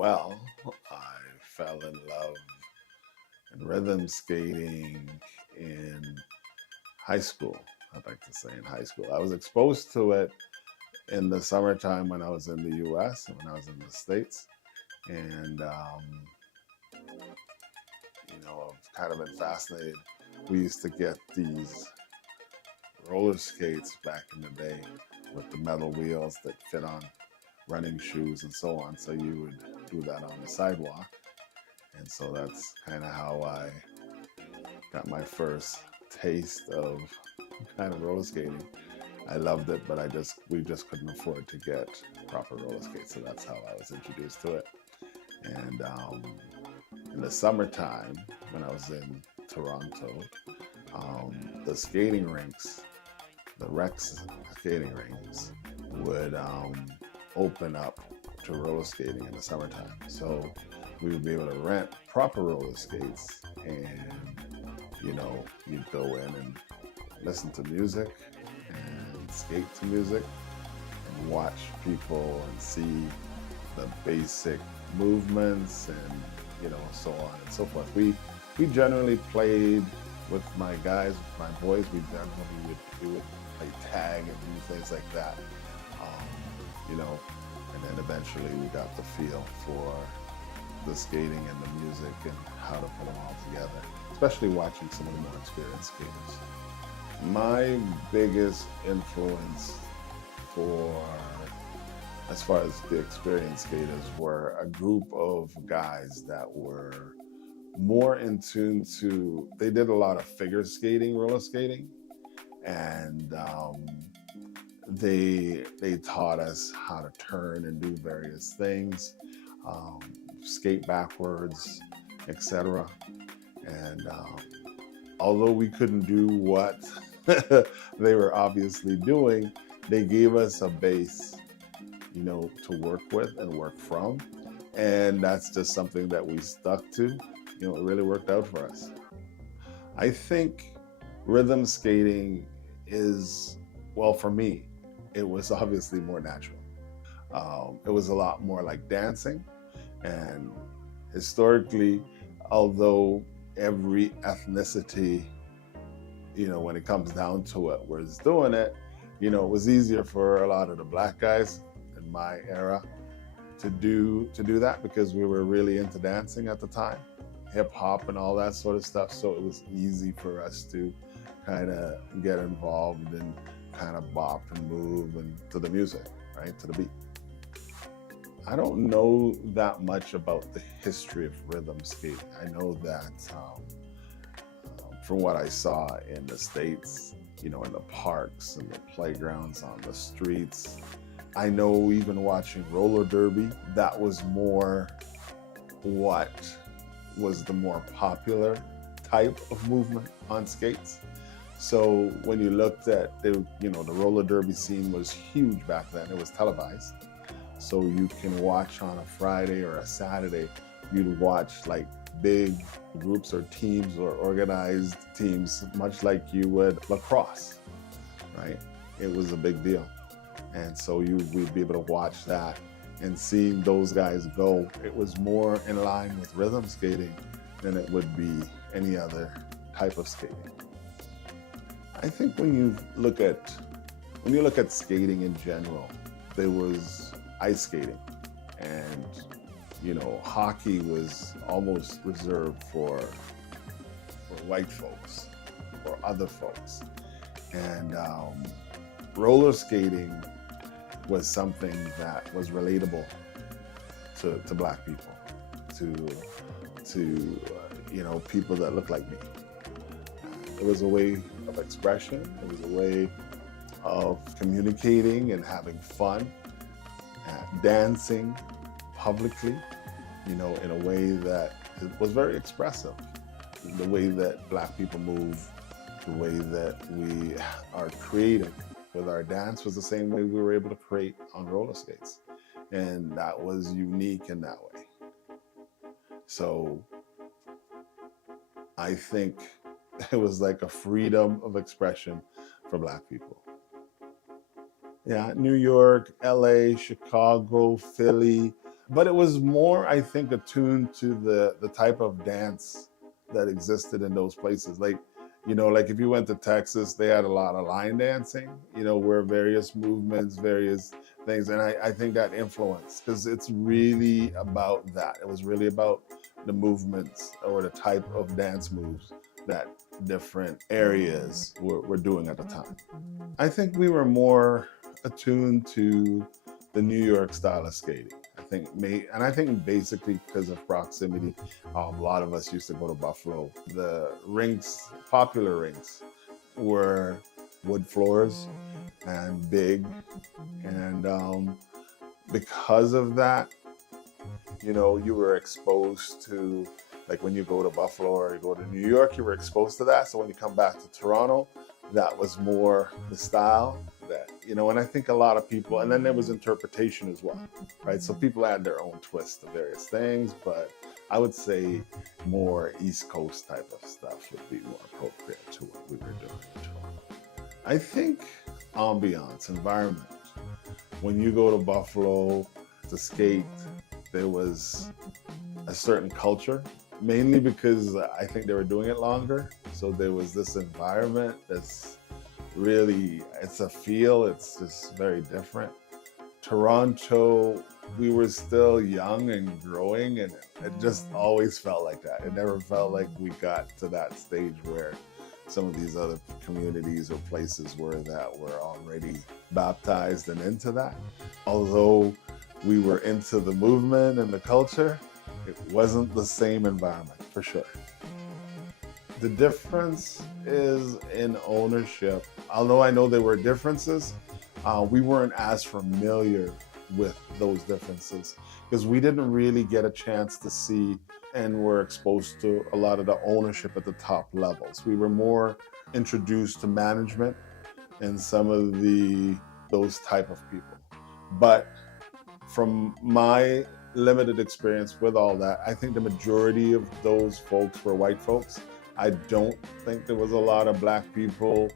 Well, I fell in love in rhythm skating in high school. I'd like to say in high school. I was exposed to it in the summertime when I was in the US and when I was in the States. And, I've kind of been fascinated. We used to get these roller skates back in the day with the metal wheels that fit on running shoes and so on. So you would do that on the sidewalk. And so that's kind of how I got my first taste of kind of roller skating. I loved it, but we just couldn't afford to get proper roller skates, so that's how I was introduced to it. And in the summertime, when I was in Toronto, the skating rinks, the Rex skating rinks, would open up to roller skating in the summertime. So we would be able to rent proper roller skates, and you'd go in and listen to music and skate to music and watch people and see the basic movements and so on and so forth. We generally played with my guys, with my boys. We would play tag and do things like that. And then eventually we got the feel for the skating and the music and how to put them all together, especially watching some of the more experienced skaters. My biggest influence as far as the experienced skaters, were a group of guys that were more in tune to, they did a lot of figure skating, roller skating, and they taught us how to turn and do various things, skate backwards, etc. And although we couldn't do what they were obviously doing, they gave us a base, to work with and work from. And that's just something that we stuck to. It really worked out for us. I think rhythm skating is, well, for me, it was obviously more natural. It was a lot more like dancing. And historically, although every ethnicity, when it comes down to it, was doing it, it was easier for a lot of the black guys in my era to do that, because we were really into dancing at the time, hip hop and all that sort of stuff. So it was easy for us to kind of get involved and kind of bop and move and to the music, right, to the beat. I don't know that much about the history of rhythm skating. I know that from what I saw in the States, in the parks and the playgrounds, on the streets, I know even watching roller derby, that was more what was the more popular type of movement on skates. So when you looked at the roller derby scene was huge back then. It was televised. So you can watch on a Friday or a Saturday, you'd watch like big groups or teams or organized teams, much like you would lacrosse, right? It was a big deal. And so we'd be able to watch that, and seeing those guys go, it was more in line with rhythm skating than it would be any other type of skating. I think when you look at skating in general, there was ice skating, and hockey was almost reserved for white folks or other folks, and roller skating was something that was relatable to black people, to people that look like me. It was a way of expression. It was a way of communicating and having fun, dancing publicly, in a way that was very expressive. The way that black people move, the way that we are creative with our dance was the same way we were able to create on roller skates. And that was unique in that way. So I think it was like a freedom of expression for black people. Yeah, New York, LA, Chicago, Philly, but it was more, I think, attuned to the type of dance that existed in those places. Like, like if you went to Texas, they had a lot of line dancing, where various movements, various things. And I think that influenced, because it's really about that. It was really about the movements or the type of dance moves that different areas were doing at the time. I think we were more attuned to the New York style of skating. I think basically because of proximity, a lot of us used to go to Buffalo. The rinks, popular rinks, were wood floors and big, and because of that, you were exposed to, like when you go to Buffalo or you go to New York, you were exposed to that. So when you come back to Toronto, that was more the style that, and I think a lot of people, and then there was interpretation as well, right? So people had their own twist of various things, but I would say more East Coast type of stuff would be more appropriate to what we were doing in Toronto. I think ambiance, environment. When you go to Buffalo to skate, there was a certain culture, mainly because I think they were doing it longer. So there was this environment that's really, it's a feel, it's just very different. Toronto, we were still young and growing, and it just always felt like that. It never felt like we got to that stage where some of these other communities or places were already baptized and into that. Although we were into the movement and the culture, it wasn't the same environment, for sure. The difference is in ownership. Although I know there were differences, we weren't as familiar with those differences because we didn't really get a chance to see and were exposed to a lot of the ownership at the top levels. We were more introduced to management and some of those type of people. But from my limited experience with all that, I think the majority of those folks were white folks. I don't think there was a lot of Black people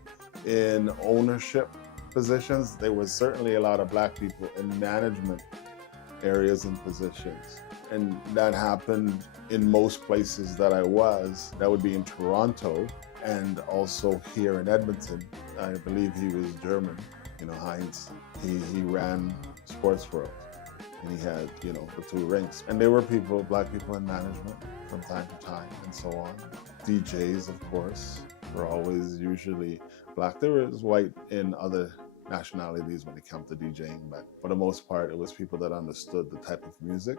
in ownership positions. There was certainly a lot of Black people in management areas and positions. And that happened in most places that I was. That would be in Toronto and also here in Edmonton. I believe he was German, Heinz. He ran Sports World. And he had, the two rinks. And there were Black people in management from time to time and so on. DJs, of course, were always usually Black. There was white in other nationalities when it came to DJing, but for the most part, it was people that understood the type of music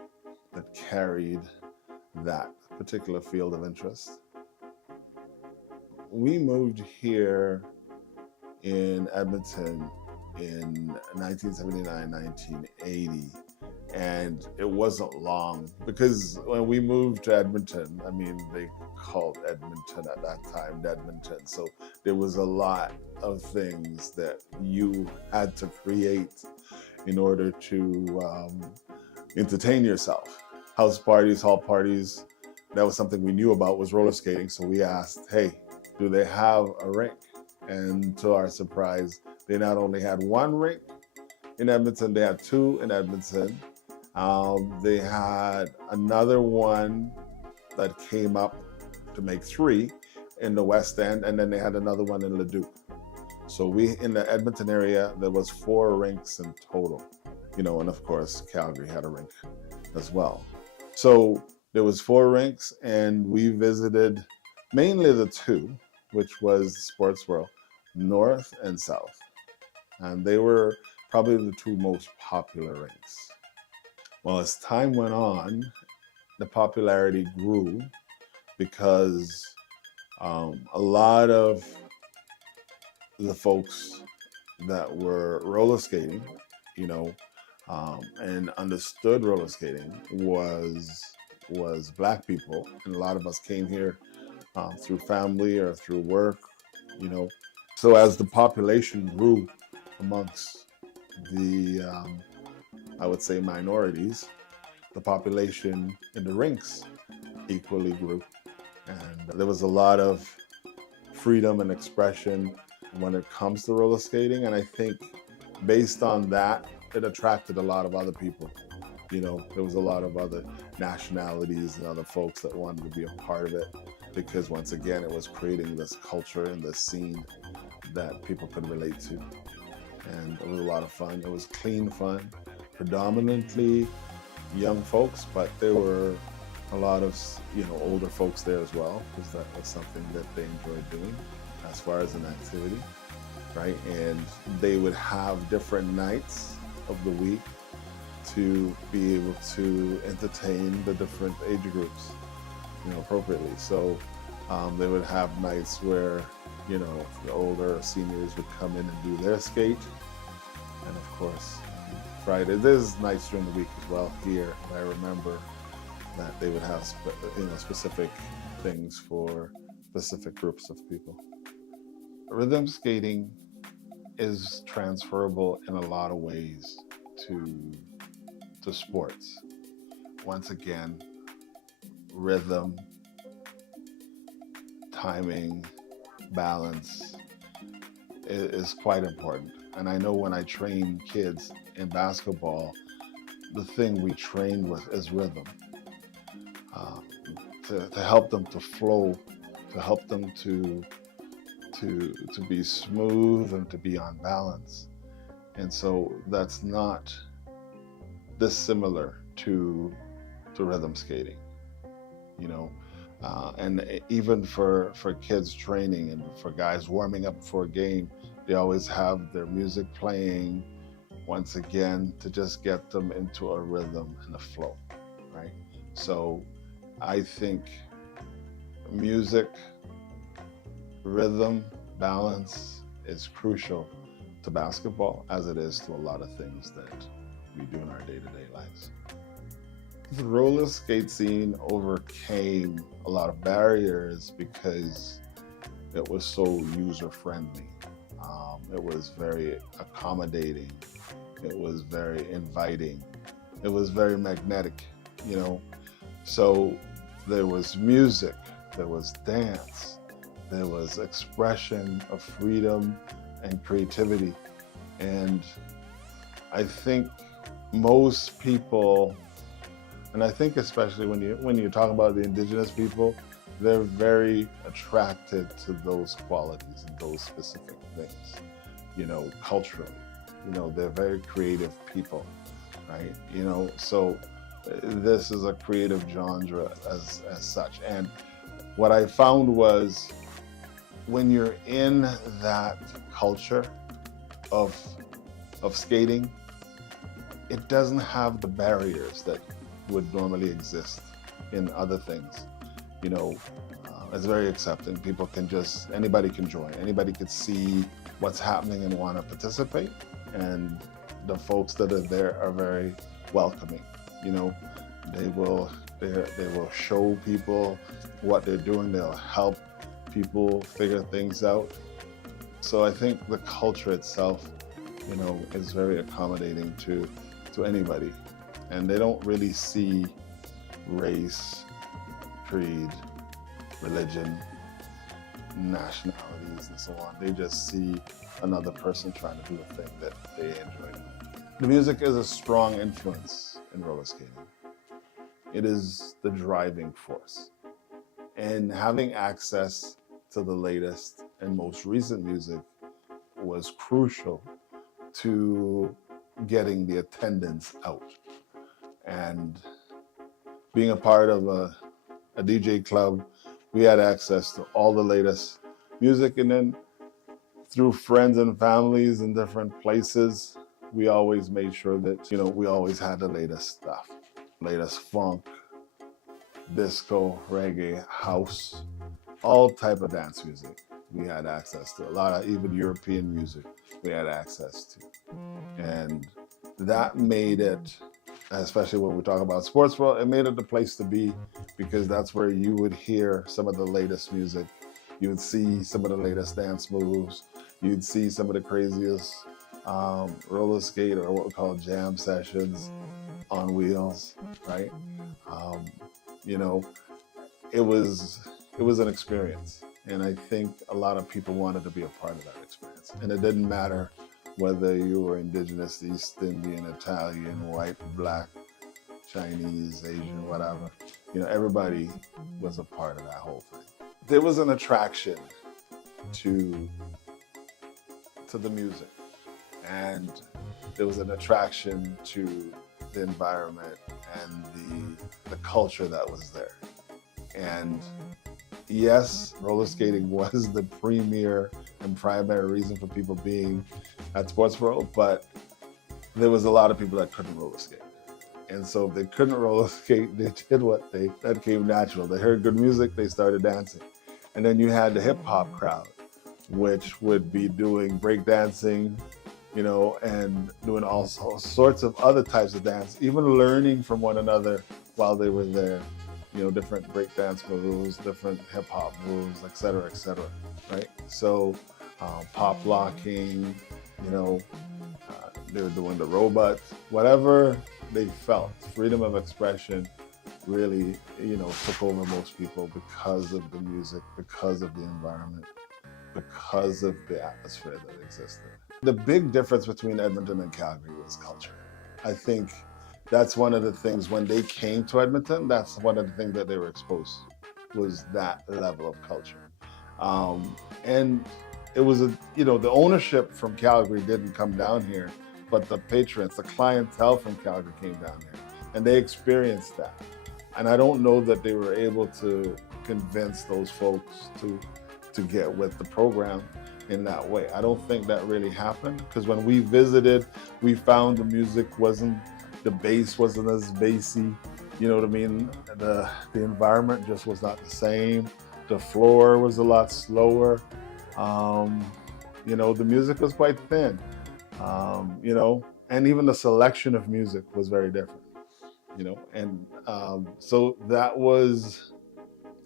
that carried that particular field of interest. We moved here in Edmonton in 1979, 1980. And it wasn't long because when we moved to Edmonton, they called Edmonton at that time Edmonton. So there was a lot of things that you had to create in order to entertain yourself. House parties, hall parties, that was something we knew about, was roller skating. So we asked, hey, do they have a rink? And to our surprise, they not only had one rink in Edmonton, they had two in Edmonton. They had another one that came up to make three in the West End, and then they had another one in Leduc. So in the Edmonton area, there was 4 rinks in total, and of course, Calgary had a rink as well. So there was 4 rinks, and we visited mainly the 2, which was Sports World, North and South. And they were probably the 2 most popular rinks. Well, as time went on, the popularity grew because a lot of the folks that were roller skating, and understood roller skating was Black people, and a lot of us came here through family or through work, So as the population grew amongst the I would say minorities, the population in the rinks equally grew. And there was a lot of freedom and expression when it comes to roller skating. And I think based on that, it attracted a lot of other people There was a lot of other nationalities and other folks that wanted to be a part of it because once again, it was creating this culture and this scene that people could relate to. And it was a lot of fun. It was clean fun, predominantly young folks, but there were a lot of older folks there as well, because that was something that they enjoyed doing as far as an activity, right? And they would have different nights of the week to be able to entertain the different age groups, appropriately. So they would have nights where, the older seniors would come in and do their skate. And of course, Friday, there's nights during the week as well here. I remember that they would have specific things for specific groups of people. Rhythm skating is transferable in a lot of ways to sports. Once again, rhythm, timing, balance is quite important. And I know when I train kids in basketball, the thing we train with is rhythm. To help them to flow, to help them to be smooth and to be on balance. And so that's not dissimilar to rhythm skating, and even for kids training and for guys warming up for a game, they always have their music playing, once again, to just get them into a rhythm and a flow, right? So I think music, rhythm, balance is crucial to basketball as it is to a lot of things that we do in our day-to-day lives. The roller skate scene overcame a lot of barriers because it was so user-friendly. It was very accommodating. It was very inviting. It was very magnetic, So there was music, there was dance, there was expression of freedom and creativity. And I think most people, and I think especially when you talk about the indigenous people, they're very attracted to those qualities and those specific things, culturally. They're very creative people, right? So this is a creative genre as such. And what I found was when you're in that culture of skating, it doesn't have the barriers that would normally exist in other things. It's very accepting. People can anybody can join. Anybody could see what's happening and want to participate. And the folks that are there are very welcoming. They will show people what they're doing. They'll help people figure things out. So I think the culture itself, is very accommodating to anybody. And they don't really see race, creed, religion, nationalities, and so on. They just see another person trying to do a thing that they enjoy. The music is a strong influence in roller skating. It is the driving force. And having access to the latest and most recent music was crucial to getting the attendance out. And being a part of a DJ club, we had access to all the latest music. And then through friends and families in different places, we always made sure that, we always had the latest stuff. Latest funk, disco, reggae, house, all type of dance music we had access to. A lot of even European music we had access to. And that made it, especially when we talk about sports world, it made it the place to be, because that's where you would hear some of the latest music. You would see some of the latest dance moves. You'd see some of the craziest roller skate, or what we call jam sessions on wheels, right? It was an experience. And I think a lot of people wanted to be a part of that experience. And it didn't matter whether you were Indigenous, East Indian, Italian, white, black, Chinese, Asian, whatever. Everybody was a part of that whole thing. There was an attraction to the music, and there was an attraction to the environment and the culture that was there. And yes, roller skating was the premier and primary reason for people being at Sports World, but there was a lot of people that couldn't roller skate. And so if they couldn't roller skate, they did that came natural. They heard good music, they started dancing. And then you had the hip hop crowd, which would be doing break dancing, and doing all sorts of other types of dance, even learning from one another while they were there, different break dance moves, different hip hop moves, et cetera, right? So pop locking, they were doing the robots, whatever they felt. Freedom of expression really, took over most people because of the music, because of the environment, because of the atmosphere that existed. The big difference between Edmonton and Calgary was culture. I think that's one of the things when they came to Edmonton, that's one of the things that they were exposed to, was that level of culture. And it was, the ownership from Calgary didn't come down here, but the patrons, the clientele from Calgary came down here, and they experienced that. And I don't know that they were able to convince those folks to get with the program in that way. I don't think that really happened, because when we visited, we found the music the bass wasn't as bassy, you know what I mean? The environment just was not the same. The floor was a lot slower. The music was quite thin, and even the selection of music was very different, and so that was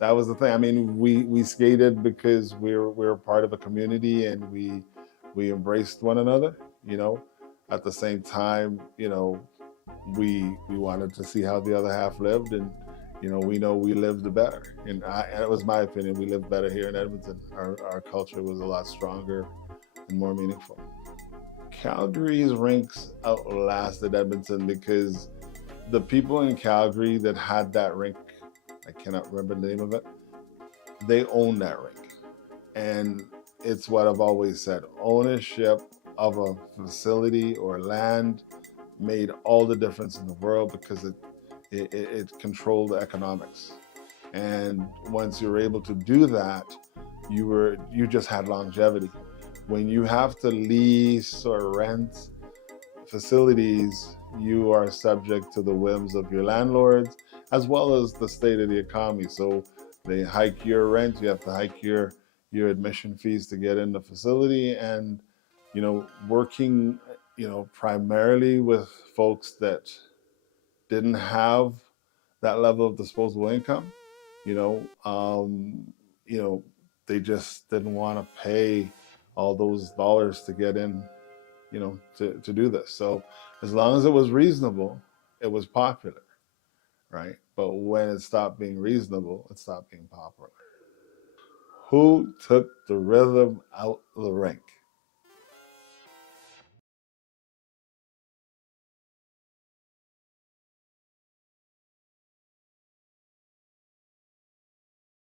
the thing. I mean, we skated because we were part of a community, and we embraced one another, at the same time, we wanted to see how the other half lived, and we know we lived better. And it was my opinion, we lived better here in Edmonton. Our culture was a lot stronger and more meaningful. Calgary's rinks outlasted Edmonton because the people in Calgary that had that rink, I cannot remember the name of it, they own that rink. And it's what I've always said, ownership of a facility or land made all the difference in the world, because it controlled the economics. And once you were able to do that, you just had longevity. When you have to lease or rent facilities, you are subject to the whims of your landlords, as well as the state of the economy. So they hike your rent, you have to hike your admission fees to get in the facility. And working primarily with folks that didn't have that level of disposable income, they just didn't want to pay all those dollars to get in, to do this. So as long as it was reasonable, it was popular, right? But when it stopped being reasonable, it stopped being popular. Who took the rhythm out of the rink?